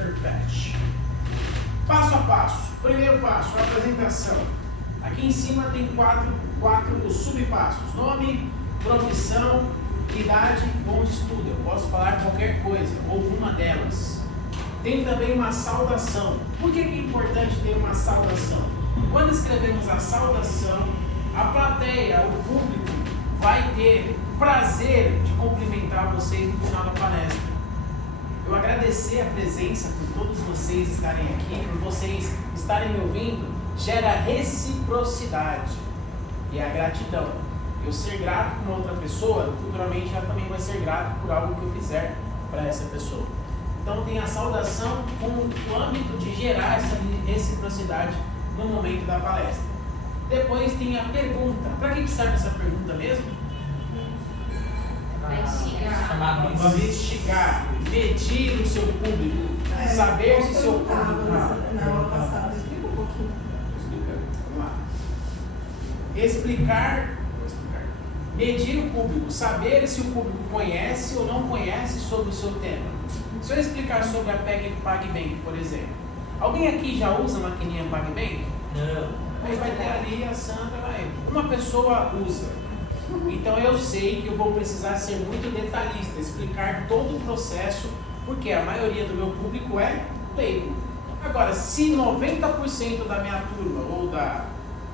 Perfect. Passo a passo. Primeiro passo, a apresentação. Aqui em cima tem quatro subpassos. Nome, profissão, idade, onde estuda. Eu posso falar qualquer coisa, ou uma delas. Tem também uma saudação. Por que é importante ter uma saudação? Quando escrevemos a saudação, a plateia, o público, vai ter prazer de cumprimentar vocês no final da palestra. Eu agradecer a presença por todos vocês estarem aqui, por vocês estarem me ouvindo, gera reciprocidade e a gratidão. Eu ser grato com uma outra pessoa, futuramente ela também vai ser grata por algo que eu fizer para essa pessoa. Então tem a saudação com o âmbito de gerar essa reciprocidade no momento da palestra. Depois tem a pergunta. Para que serve essa pergunta mesmo? Para instigar, medir o seu público, saber se o seu público... Na aula passada, explica um pouquinho. Vamos lá. Explicar, medir o público, saber se o público conhece ou não conhece sobre o seu tema. Se eu explicar sobre a PagBank, por exemplo, alguém aqui já usa a maquininha PagBank? Não. Aí vai ter ali a Sandra, uma pessoa usa. Então eu sei que eu vou precisar ser muito detalhista, explicar todo o processo, porque a maioria do meu público é leigo. Agora, se 90% da minha turma ou da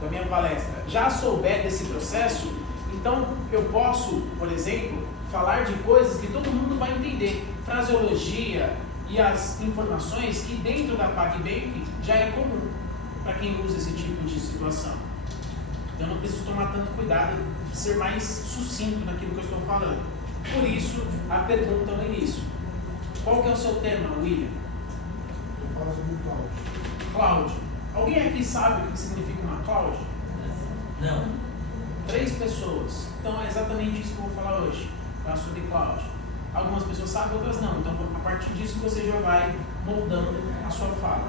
minha palestra já souber desse processo, então eu posso, por exemplo, falar de coisas que todo mundo vai entender. Fraseologia e as informações que dentro da PagBank já é comum para quem usa esse tipo de situação. Então eu não preciso tomar tanto cuidado de ser mais sucinto naquilo que eu estou falando. Por isso, a pergunta no início. Qual que é o seu tema, William? Eu falo sobre cloud. Cloud. Alguém aqui sabe o que significa uma cloud? Não. 3 pessoas. Então é exatamente isso que eu vou falar hoje. Falar sobre cloud. Algumas pessoas sabem, outras não. Então a partir disso você já vai moldando a sua fala.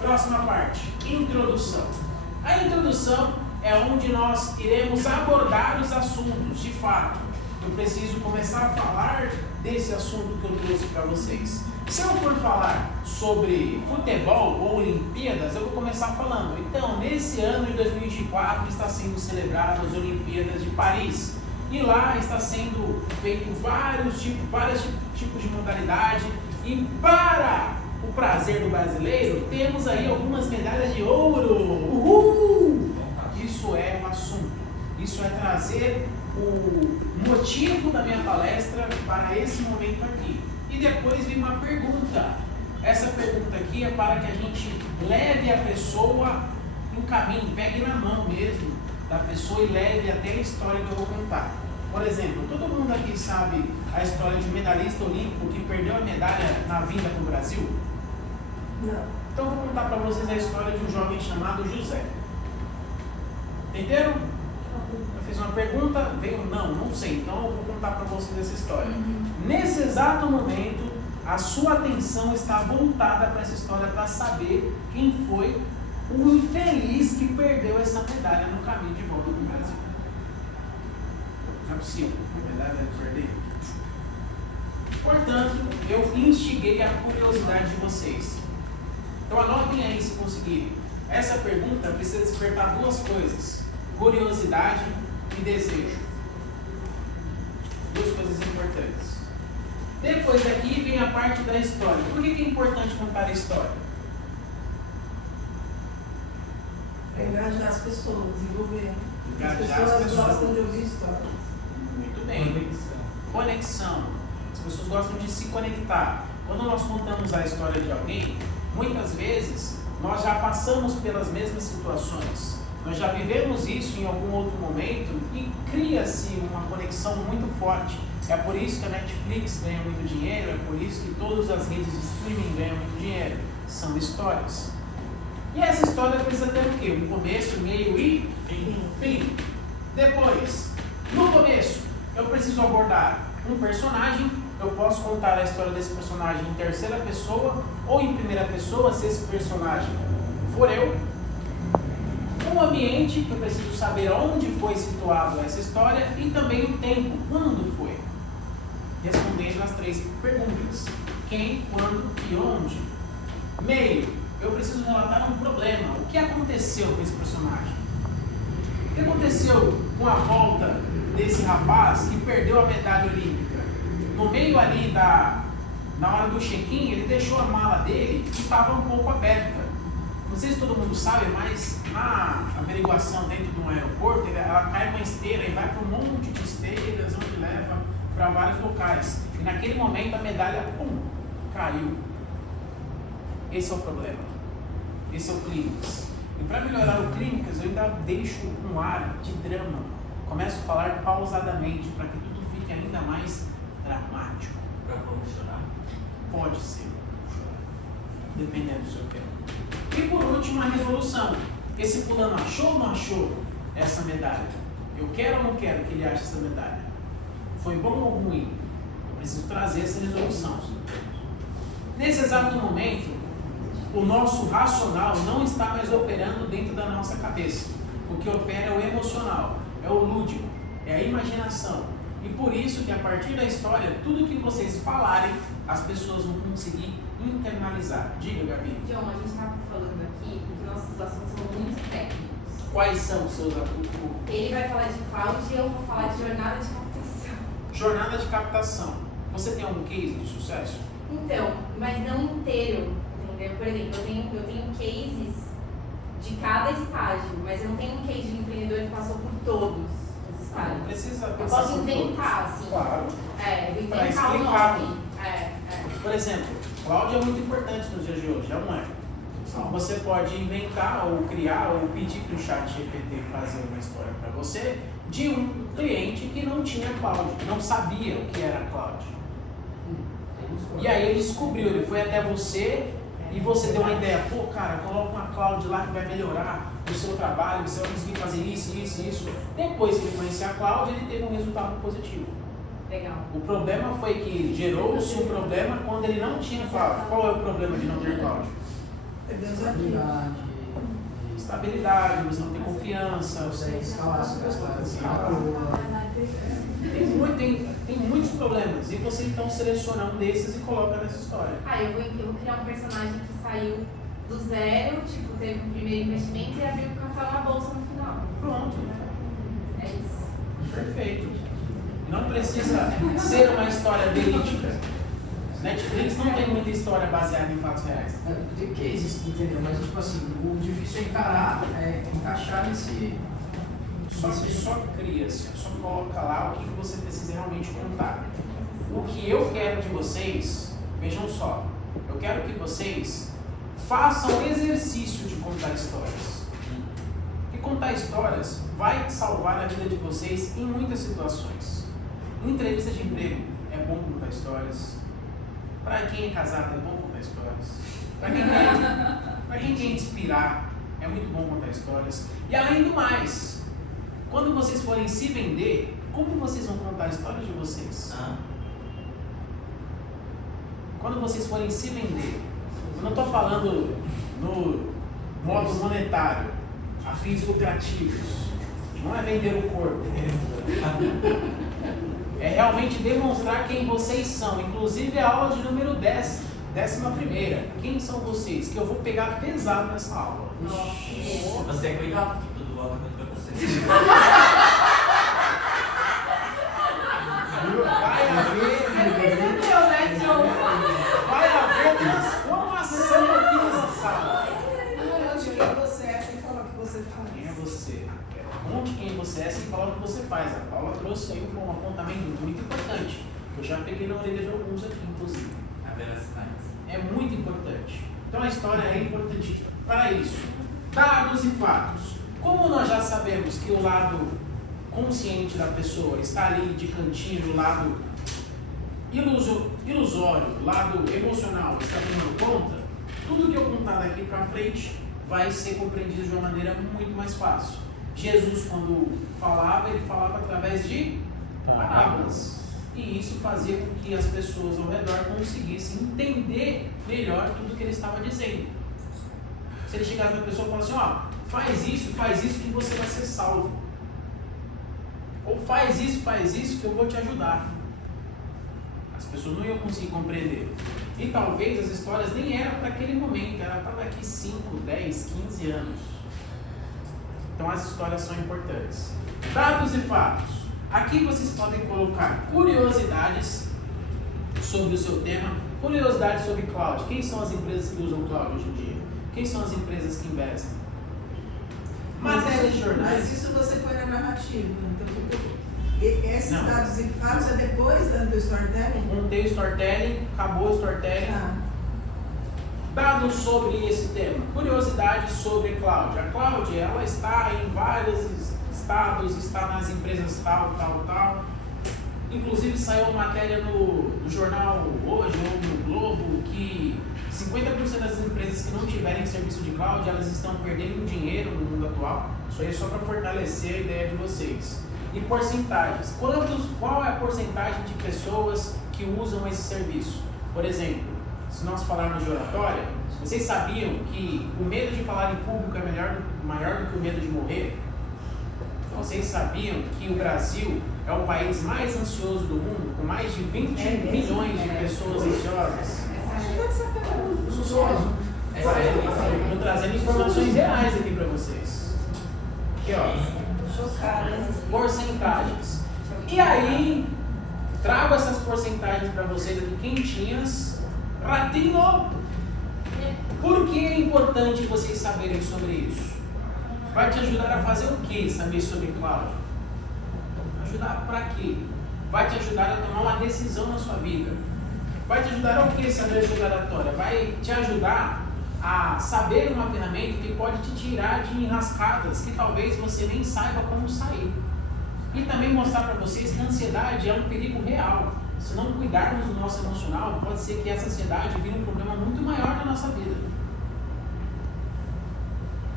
Próxima parte. Introdução. A introdução é onde nós iremos abordar os assuntos, de fato. Eu preciso começar a falar desse assunto que eu trouxe para vocês. Se eu for falar sobre futebol ou Olimpíadas, eu vou começar falando. Então, nesse ano de 2024 está sendo celebradas as Olimpíadas de Paris. E lá está sendo feito vários tipos de modalidade. E para o prazer do brasileiro, temos aí algumas medalhas de ouro. Uhul! Isso é um assunto. Isso é trazer o motivo da minha palestra para esse momento aqui. E depois vem uma pergunta. Essa pergunta aqui é para que a gente leve a pessoa no caminho, pegue na mão mesmo da pessoa e leve até a história que eu vou contar. Por exemplo, todo mundo aqui sabe a história de um medalhista olímpico que perdeu a medalha na vinda para o Brasil? Não. Então eu vou contar para vocês a história de um jovem chamado José. Entenderam? Eu fiz uma pergunta, veio não sei, então eu vou contar para vocês essa história. Nesse exato momento, a sua atenção está voltada para essa história para saber quem foi o infeliz que perdeu essa medalha no caminho de volta do Brasil. Não é possível, a medalha é perder. Portanto, eu instiguei a curiosidade de vocês. Então anotem aí se conseguirem. Essa pergunta precisa despertar 2 coisas: curiosidade e desejo. 2 coisas importantes. Depois daqui vem a parte da história. Por que é importante contar a história? É engajar as pessoas, envolver. Engajar As as pessoas pessoas. gostam de ouvir história. Muito bem. Conexão. As pessoas gostam de se conectar. Quando nós contamos a história de alguém, muitas vezes nós já passamos pelas mesmas situações. Nós já vivemos isso em algum outro momento e cria-se uma conexão muito forte. É por isso que a Netflix ganha muito dinheiro, é por isso que todas as redes de streaming ganham muito dinheiro. São histórias. E essa história precisa ter o quê? Um começo, meio e fim. Depois, no começo, eu preciso abordar um personagem. Eu posso contar a história desse personagem em terceira pessoa ou em primeira pessoa, se esse personagem for eu. Um ambiente, que eu preciso saber onde foi situado essa história, e também o tempo, quando foi. Respondendo as 3 perguntas: quem, quando e onde. Meio, eu preciso relatar um problema. O que aconteceu com esse personagem? O que aconteceu com a volta desse rapaz que perdeu a medalha olímpica? No meio ali na hora do check-in, ele deixou a mala dele que estava um pouco aberta. Não sei se todo mundo sabe, mas na averiguação dentro de um aeroporto, ela cai uma esteira e vai para um monte de esteiras, onde leva para vários locais. E naquele momento a medalha, pum, caiu. Esse é o problema. Esse é o clímax. E para melhorar o clímax, eu ainda deixo um ar de drama. Começo a falar pausadamente para que tudo fique ainda mais dramático. Para promocionar. Pode ser, dependendo do seu tempo. E por último, a resolução. Esse fulano achou ou não achou essa medalha? Eu quero ou não quero que ele ache essa medalha? Foi bom ou ruim? Eu preciso trazer essa resolução. Nesse exato momento, o nosso racional não está mais operando dentro da nossa cabeça. O que opera é o emocional, é o lúdico, é a imaginação. E por isso que a partir da história, tudo que vocês falarem, as pessoas vão conseguir internalizar. Diga, Gabi. John, a gente está falando aqui porque nossos assuntos são muito técnicos. Quais são os seus Ele vai falar de cloud e eu vou falar de jornada de captação. jornada de captação? Você tem algum case de sucesso? Então, mas não inteiro, entendeu? Por exemplo, eu tenho cases de cada estágio, mas eu não tenho um case de empreendedor que passou por todos os estágios. Não precisa Eu passar posso por inventar, todos. assim. Claro. É, eu vou Pra inventar o explicar. nome. Por exemplo, cloud é muito importante nos dias de hoje, não é? Então, você pode inventar ou criar ou pedir para o chat GPT fazer uma história para você de um cliente que não tinha cloud, que não sabia o que era cloud. E aí ele descobriu, ele foi até você e você deu uma ideia, pô cara, coloca uma cloud lá que vai melhorar o seu trabalho, você vai conseguir fazer isso, isso, isso. Depois que ele conhecia a cloud, ele teve um resultado positivo. Legal. O problema foi que gerou-se um problema quando ele não tinha cloud. Qual é o problema de não ter cloud? É desafio. Estabilidade, você não tem confiança. Consegue escalar, se gastar Tem muitos problemas. E você então seleciona um desses e coloca nessa história. Eu vou criar um personagem que saiu do zero, tipo, teve um primeiro investimento e abriu o capital na bolsa no final. Pronto. É isso. Perfeito. Não precisa ser uma história verídica. Netflix não tem muita história baseada em fatos reais. Tem cases, entendeu? Mas, tipo assim, o difícil é encaixar nesse... Só cria, assim, só coloca lá o que você precisa realmente contar. O que eu quero de vocês, vejam só, eu quero que vocês façam o exercício de contar histórias. E contar histórias vai salvar a vida de vocês em muitas situações. Em entrevista de emprego, é bom contar histórias. Para quem é casado, é bom contar histórias. Para quem quer inspirar, é muito bom contar histórias. E além do mais, quando vocês forem se vender, como vocês vão contar a história de vocês? Quando vocês forem se vender, eu não estou falando no modo monetário, a fins lucrativos. Não é vender o corpo. É realmente demonstrar quem vocês são. Inclusive a aula de número 10, 11ª. Quem são vocês? Que eu vou pegar pesado nessa aula. Você é cuidado, que tudo volta contra você. Vai haver transformação aqui nessa sala. Conte quem você é sem falar o que você faz. Quem é você? Conte quem você é sem falar o que você faz. A Paula trouxe aí um apontamento muito importante. Eu já peguei na orelha de alguns aqui, inclusive. A veracidade. É muito importante. Então a história é importantíssima. Para isso, dados e fatos. Como nós já sabemos que o lado consciente da pessoa está ali de cantinho, o lado ilusório, o lado emocional está tomando conta, tudo que eu contar daqui para frente vai ser compreendido de uma maneira muito mais fácil. Jesus, quando falava, ele falava através de parábolas. E isso fazia com que as pessoas ao redor conseguissem entender melhor tudo que ele estava dizendo. Se ele chegasse na pessoa e falasse assim, faz isso que você vai ser salvo. Ou faz isso que eu vou te ajudar. As pessoas não iam conseguir compreender. E talvez as histórias nem eram para aquele momento, era para daqui 5, 10, 15 anos. Então as histórias são importantes. Dados e fatos. Aqui vocês podem colocar curiosidades sobre o seu tema, curiosidades sobre cloud. Quem são as empresas que usam cloud hoje em dia? Quem são as empresas que investem? Matérias de jornais. Mas isso você põe na narrativa. Então, esses Não. dados e fatos é depois do storytelling? Montei o storytelling, acabou o storytelling. Tá. Dados sobre esse tema, curiosidades sobre cloud. A cloud, ela está em vários estados, está nas empresas tal. Inclusive saiu uma matéria no jornal Hoje ou no Globo que 50% das empresas que não tiverem serviço de cloud, elas estão perdendo dinheiro no mundo atual. Isso aí é só para fortalecer a ideia de vocês. E porcentagens. Qual é a porcentagem de pessoas que usam esse serviço? Por exemplo, se nós falarmos de oratória, vocês sabiam que o medo de falar em público é maior do que o medo de morrer? Vocês sabiam que o Brasil é o país mais ansioso do mundo, com mais de 20 milhões de pessoas ansiosas? Estou trazendo informações reais aqui para vocês. Aqui, ó. Chocada. Porcentagens. E aí, trago essas porcentagens para vocês aqui quentinhas. Ratinho! Por que é importante vocês saberem sobre isso? Vai te ajudar a fazer o que saber sobre cloud? Ajudar para quê? Vai te ajudar a tomar uma decisão na sua vida. Vai te ajudar a o que saber sobre oratória? Vai te ajudar a saber uma ferramenta que pode te tirar de enrascadas que talvez você nem saiba como sair. E também mostrar para vocês que a ansiedade é um perigo real. Se não cuidarmos do nosso emocional, pode ser que essa ansiedade vire um problema muito maior na nossa vida.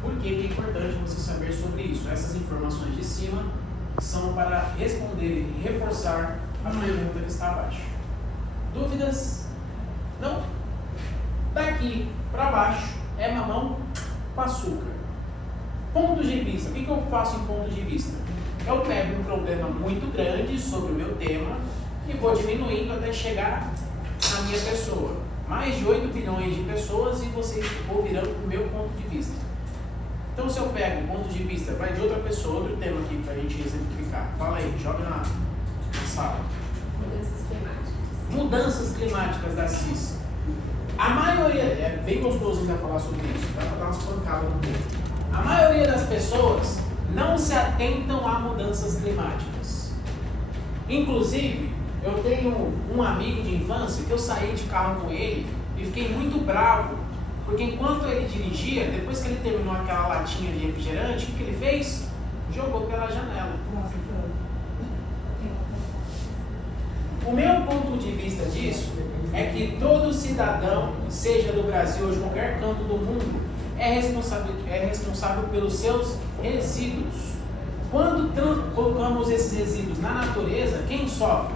Por que é importante você saber sobre isso? Essas informações de cima são para responder e reforçar a pergunta que está abaixo. Dúvidas? Não? Daqui para baixo é mamão com açúcar. Pontos de vista. O que eu faço em pontos de vista? Eu pego um problema muito grande sobre o meu tema e vou diminuindo até chegar na minha pessoa. Mais de 8 bilhões de pessoas e vocês ouvirão o meu ponto de vista. Então, se eu pego um ponto de vista, vai de outra pessoa, outro tema aqui para a gente exemplificar. Fala aí, joga na sala. Mudanças climáticas. Mudanças climáticas da CIS. A maioria, é bem gostoso ainda falar sobre isso, dá para dar umas pancadas no povo. A maioria das pessoas não se atentam a mudanças climáticas. Inclusive, eu tenho um amigo de infância que eu saí de carro com ele e fiquei muito bravo, porque enquanto ele dirigia, depois que ele terminou aquela latinha de refrigerante, o que ele fez? Jogou pela janela. O meu ponto de vista disso é que todo cidadão, seja do Brasil ou de qualquer canto do mundo, é responsável pelos seus resíduos. Quando colocamos esses resíduos na natureza, quem sofre?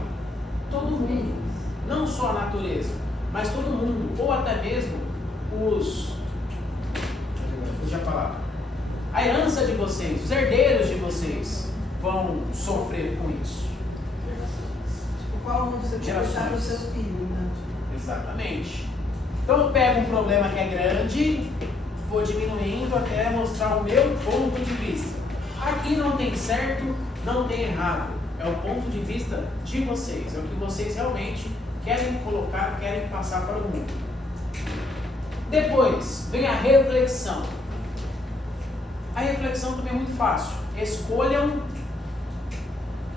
Todo mundo. Não só a natureza, mas todo mundo. Ou até mesmo a herança de vocês, os herdeiros de vocês vão sofrer com isso. Tipo, qual mundo você quer deixar para os seus filhos, né? Exatamente. Então eu pego um problema que é grande, vou diminuindo até mostrar o meu ponto de vista. Aqui não tem certo, não tem errado. É o ponto de vista de vocês. É o que vocês realmente querem colocar, querem passar para o mundo. Depois vem a reflexão. A reflexão também é muito fácil. Escolham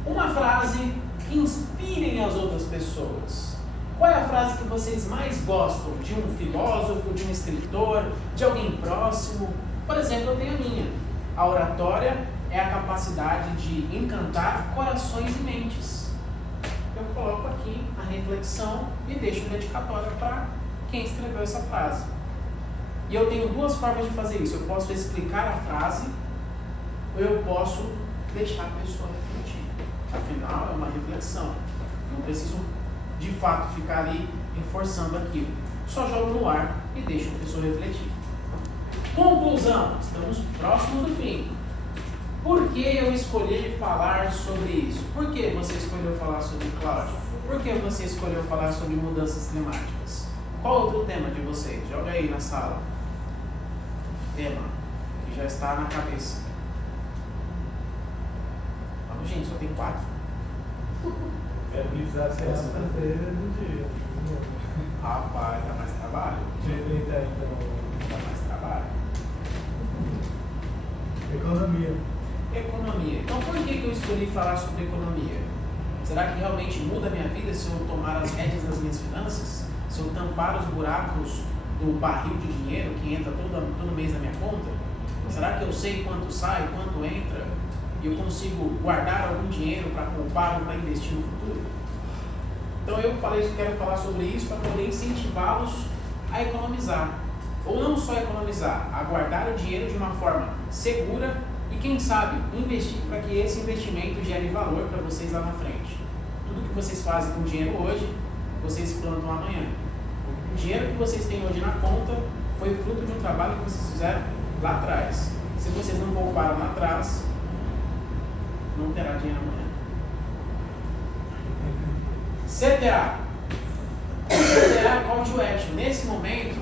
uma frase que inspirem as outras pessoas. Qual é a frase que vocês mais gostam? De um filósofo, de um escritor, de alguém próximo? Por exemplo, eu tenho a minha. A oratória é a capacidade de encantar corações e mentes. Eu coloco aqui a reflexão e deixo dedicatória para quem escreveu essa frase. E eu tenho duas formas de fazer isso. Eu posso explicar a frase ou eu posso deixar a pessoa refletir. Afinal, é uma reflexão. Não preciso, de fato, ficar ali reforçando aquilo. Só jogo no ar e deixo a pessoa refletir. Conclusão. Estamos próximos do fim. Por que eu escolhi falar sobre isso? Por que você escolheu falar sobre cloud? Por que você escolheu falar sobre mudanças climáticas? Qual outro tema de vocês? Joga aí na sala. Tema que já está na cabeça. Vamos, gente, só tem 4. É sexta-feira do dia. Rapaz, dá mais trabalho. Dia 30 então. Dá mais trabalho. Economia. Economia. Então por que eu escolhi falar sobre economia? Será que realmente muda a minha vida se eu tomar as rédeas das minhas finanças? Se eu tampar os buracos do barril de dinheiro que entra todo mês na minha conta? Será que eu sei quanto sai, quanto entra? E eu consigo guardar algum dinheiro para poupar ou para investir no futuro? Então eu quero falar sobre isso para poder incentivá-los a economizar. Ou não só economizar, a guardar o dinheiro de uma forma segura e, quem sabe, investir para que esse investimento gere valor para vocês lá na frente. Tudo que vocês fazem com dinheiro hoje, vocês plantam amanhã. O dinheiro que vocês têm hoje na conta foi fruto de um trabalho que vocês fizeram lá atrás. Se vocês não pouparam lá atrás, não terá dinheiro amanhã. CTA. CTA, call to action. Nesse momento,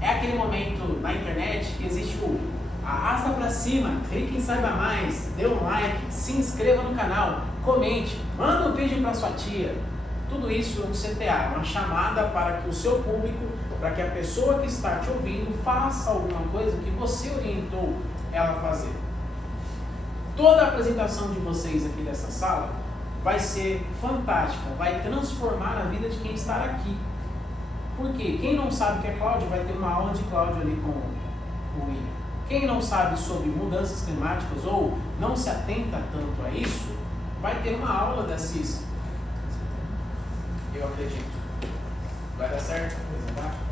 é aquele momento na internet que existe o arrasta para cima, clique em saiba mais, dê um like, se inscreva no canal, comente, manda um vídeo para sua tia. Tudo isso é um CTA, uma chamada para que o seu público, para que a pessoa que está te ouvindo faça alguma coisa que você orientou ela a fazer. Toda a apresentação de vocês aqui dessa sala vai ser fantástica, vai transformar a vida de quem está aqui. Por quê? Quem não sabe o que é Cláudio vai ter uma aula de Cláudio ali com o William. Quem não sabe sobre mudanças climáticas ou não se atenta tanto a isso, vai ter uma aula da CIS. Eu acredito. Vai dar certo?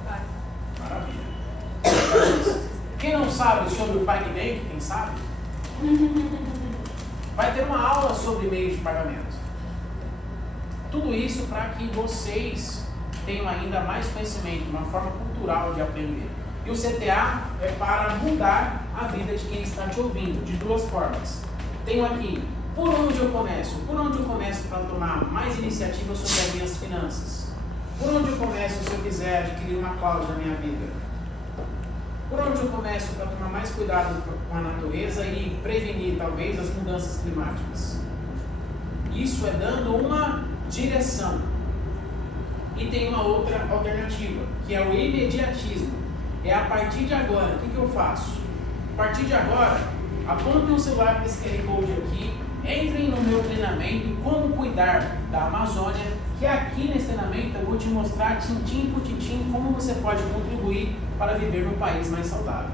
Vai. Maravilha. Quem não sabe sobre o PagBank, quem sabe? Vai ter uma aula sobre meios de pagamento. Tudo isso para que vocês tenham ainda mais conhecimento, uma forma cultural de aprender. E o CTA é para mudar a vida de quem está te ouvindo, de duas formas. Tenho aqui, por onde eu começo? Por onde eu começo para tomar mais iniciativa sobre as minhas finanças? Por onde eu começo se eu quiser adquirir uma cláusula na minha vida? Por onde eu começo para tomar mais cuidado com a natureza e prevenir, talvez, as mudanças climáticas? Isso é dando uma direção. E tem uma outra alternativa, que é o imediatismo. É a partir de agora, o que eu faço? A partir de agora, apontem o celular para esse QR Code aqui, entrem no meu treinamento Como Cuidar da Amazônia, que aqui nesse treinamento eu vou te mostrar tintim por tintim como você pode contribuir para viver num país mais saudável.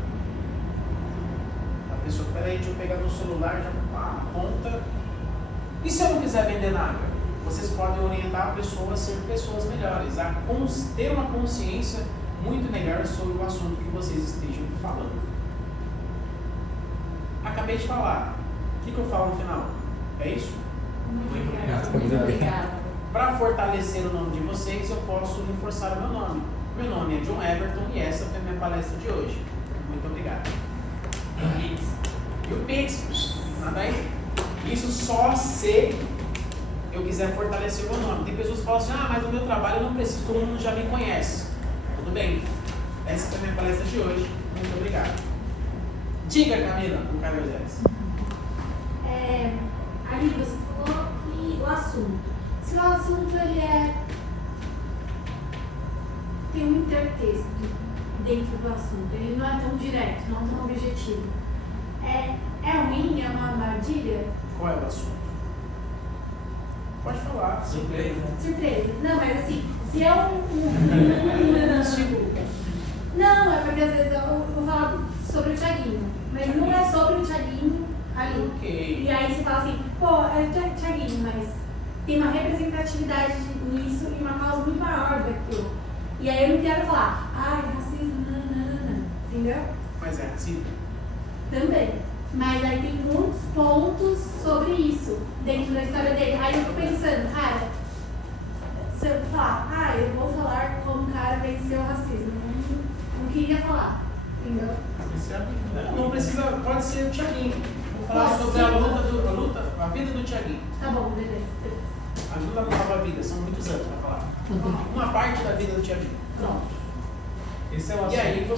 A pessoa, peraí, deixa eu pegar meu celular, já aponta. E se eu não quiser vender nada? Vocês podem orientar a pessoa a ser pessoas melhores, a ter uma consciência muito melhor sobre o assunto que vocês estejam falando. Acabei de falar. O que eu falo no final? É isso? Muito obrigada. Para fortalecer o nome de vocês, eu posso reforçar o meu nome. Meu nome é John Everton e essa foi a minha palestra de hoje. Muito obrigado. E o Pix, nada aí? Isso só se eu quiser fortalecer o meu nome. Tem pessoas que falam assim, mas no meu trabalho eu não preciso, todo mundo já me conhece. Tudo bem. Essa foi a minha palestra de hoje. Muito obrigado. Diga, Camila, com Carlos Zé. Ali você falou que o assunto. Se o assunto ele tem um intertexto dentro do assunto, ele não é tão direto, não tão objetivo. É ruim, é uma armadilha? Qual é o assunto? Pode falar. Surpresa. Surpresa. Não, mas assim, se é Não, é porque às vezes eu vou falar sobre o Thiaguinho, mas não é sobre o Thiaguinho ali. Ok. E aí você fala assim, pô, é o Thiaguinho, mas tem uma representatividade nisso e uma causa muito maior daquilo. E aí eu não quero falar, racismo, não, entendeu? Mas é racismo? Também. Mas aí tem muitos pontos sobre isso dentro da história dele. Aí eu fico pensando, cara, se eu falar, eu vou falar como o cara venceu o racismo. Não queria falar, entendeu? Não precisa, pode ser o Thiaguinho. Vou falar Pode sobre ser. a vida do Thiaguinho. Tá bom, beleza. A vida da nova vida, são muitos anos para falar. Uma parte da vida do Thiaguinho. Pronto. Esse é o E assunto. aí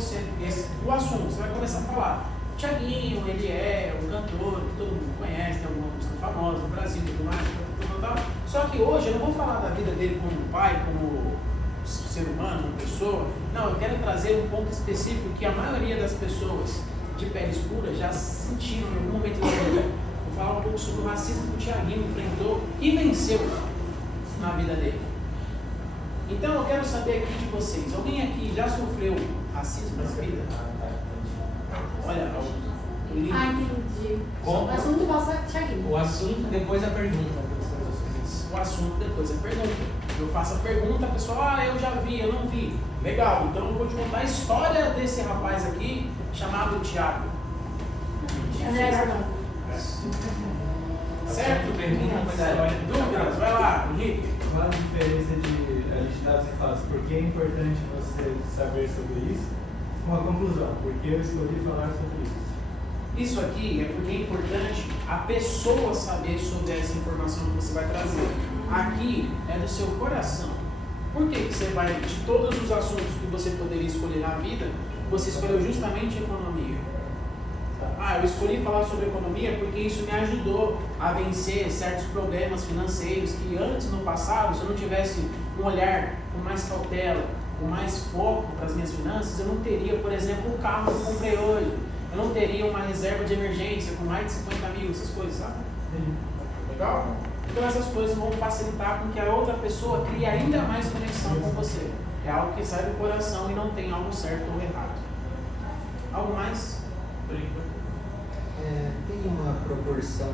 o assunto, você vai começar a falar. Thiaguinho, ele é um cantor que todo mundo conhece, tem alguma música famosa no Brasil e tudo mais, Só que hoje eu não vou falar da vida dele como pai, como ser humano, como pessoa. Não, eu quero trazer um ponto específico que a maioria das pessoas de pele escura já sentiram em algum momento da vida. Vou falar um pouco sobre o racismo que o Thiaguinho enfrentou e venceu na vida dele. Então eu quero saber aqui de vocês, alguém aqui já sofreu racismo na vida? Olha, o link. Ah, entendi. Como? O assunto passa Thiaguinho. O assunto depois a pergunta. O assunto depois é pergunta. Eu faço a pergunta, a pessoa, eu já vi, eu não vi. Legal, então eu vou te contar a história desse rapaz aqui, chamado Thiago. André Barbosa. Certo? Pergunta, mas é. Dúvidas? Vai lá, Henrique. Qual a diferença de dados e fatos? Por que é importante você saber sobre isso? Uma conclusão, porque eu escolhi falar sobre isso. Isso aqui é porque é importante a pessoa saber sobre essa informação que você vai trazer. Aqui é do seu coração. Por que você vai, de todos os assuntos que você poderia escolher na vida, você escolheu justamente economia? Eu escolhi falar sobre economia porque isso me ajudou a vencer certos problemas financeiros que antes, no passado, se eu não tivesse um olhar com mais cautela, com mais foco para as minhas finanças, eu não teria, por exemplo, o carro que eu comprei hoje. Eu não teria uma reserva de emergência com mais de 50 mil, essas coisas, sabe? Legal? Então essas coisas vão facilitar com que a outra pessoa crie ainda mais conexão com você. É algo que sai do coração e não tem algo certo ou errado. Algo mais? Tem uma proporção